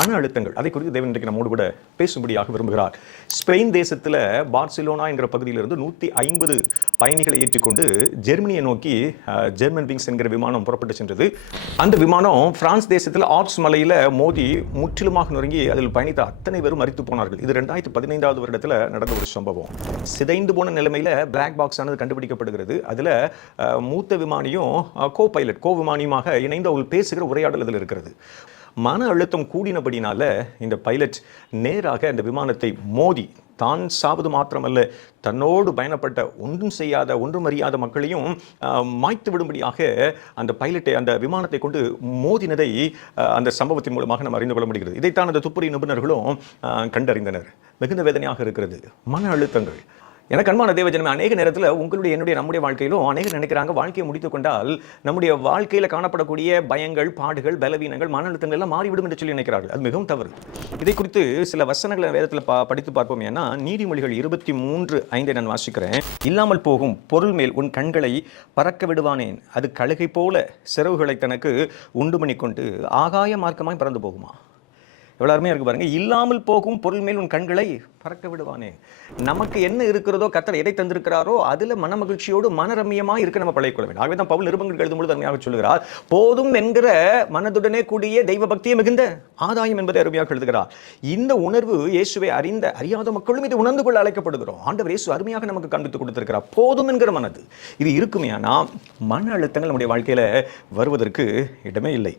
மன அழுத்தங்கள் அதை குறித்து தேவன் இன்றைக்கு நம்மோடு கூட பேசும்படியாக விரும்புகிறார். ஸ்பெயின் தேசத்தில் பார்சிலோனா என்கிற பகுதியிலிருந்து 150 பயணிகளை ஏற்றிக்கொண்டு ஜெர்மனியை நோக்கி ஜெர்மன் விங்ஸ் என்கிற விமானம் புறப்பட்டு சென்றது. அந்த விமானம் பிரான்ஸ் தேசத்தில் ஆல்ப்ஸ் மலையில் மோதி முற்றிலுமாக நொறுங்கி அதில் பயணித்த அத்தனை பேரும் மரித்து போனார்கள். இது 2015 வருடத்தில் நடந்த ஒரு சம்பவம். சிதைந்து போன நிலைமையில் பிளாக் பாக்ஸ் ஆனது கண்டுபிடிக்கப்படுகிறது. அதில் மூத்த விமானியும் கோ விமானியுமாக இணைந்து அவர்கள் பேசுகிற உரையாடல் அதில் இருக்கிறது. மன அழுத்தம் கூடினபடினால இந்த பைலட் நேராக அந்த விமானத்தை மோதி தான் சாவது மாத்திரமல்ல, தன்னோடு பயணப்பட்ட ஒன்றும் செய்யாத ஒன்றும் அறியாத மக்களையும் மாய்த்து விடும்படியாக அந்த பைலட்டை அந்த விமானத்தை கொண்டு மோதினதை அந்த சம்பவத்தின் மூலமாக நம்ம அறிந்து கொள்ள முடிகிறது. இதைத்தான் அந்த துப்புரி நிபுணர்களும் கண்டறிந்தனர். மிகுந்த வேதனையாக இருக்கிறது மன அழுத்தங்கள். எனக்கு அன்பான தேவஜனமே, அநேக நேரத்தில் உங்களுடைய நம்முடைய வாழ்க்கையிலும் அநேகர் நினைக்கிறாங்க, வாழ்க்கையை முடித்து கொண்டால் நம்முடைய வாழ்க்கையில் காணப்படக்கூடிய பயங்கள், பாடுகள், பலவீனங்கள், மன அழுத்தங்கள் எல்லாம் மாறிவிடும் என்று சொல்லி நினைக்கிறார்கள். அது மிகவும் தவறு. இதை குறித்து சில வசனங்களை வேதத்தில் படித்து பார்ப்போம். ஏன்னா நீதிமொழிகள் 23:5 நான் வாசிக்கிறேன். இல்லாமல் போகும் பொருள் மேல் உன் கண்களை பறக்க விடுவானேன், அது கழுகை போல சிறகுகளை தனக்கு உண்டு பண்ணி கொண்டு ஆகாய மார்க்கமாய் பறந்து போகுமா. எவ்வளோ அருமையாக இருக்கு பாருங்க. இல்லாமல் போகும் பொருள் மேல் உன் கண்களை பறக்க விடுவானே. நமக்கு என்ன இருக்கிறதோ, கர்த்தர் எதை தந்திருக்கிறாரோ அதில் மன மகிழ்ச்சியோடு மனரம்யமாக இருக்க நம்ம பழகிக்கொள்ள வேண்டும். ஆகவே தான் பவுல் நிருபங்கள் எழுதும்பொழுது அருமையாக சொல்லுகிறார், போதும் என்கிற மனதுடனே கூடிய தெய்வ பக்தியை மிகுந்த ஆதாயம் என்பதை அருமையாக எழுதுகிறார். இந்த உணர்வு இயேசுவை அறியாத மக்களும் இதை உணர்ந்து கொள்ள அழைக்கப்படுகிறோம். ஆண்டவர் இயேசு அருமையாக நமக்கு காண்பித்து கொடுத்திருக்கிறார். போதும் என்கிற மனது இது இருக்குமே, ஆனால் மன அழுத்தங்கள் நம்முடைய வாழ்க்கையில் வருவதற்கு இடமே இல்லை.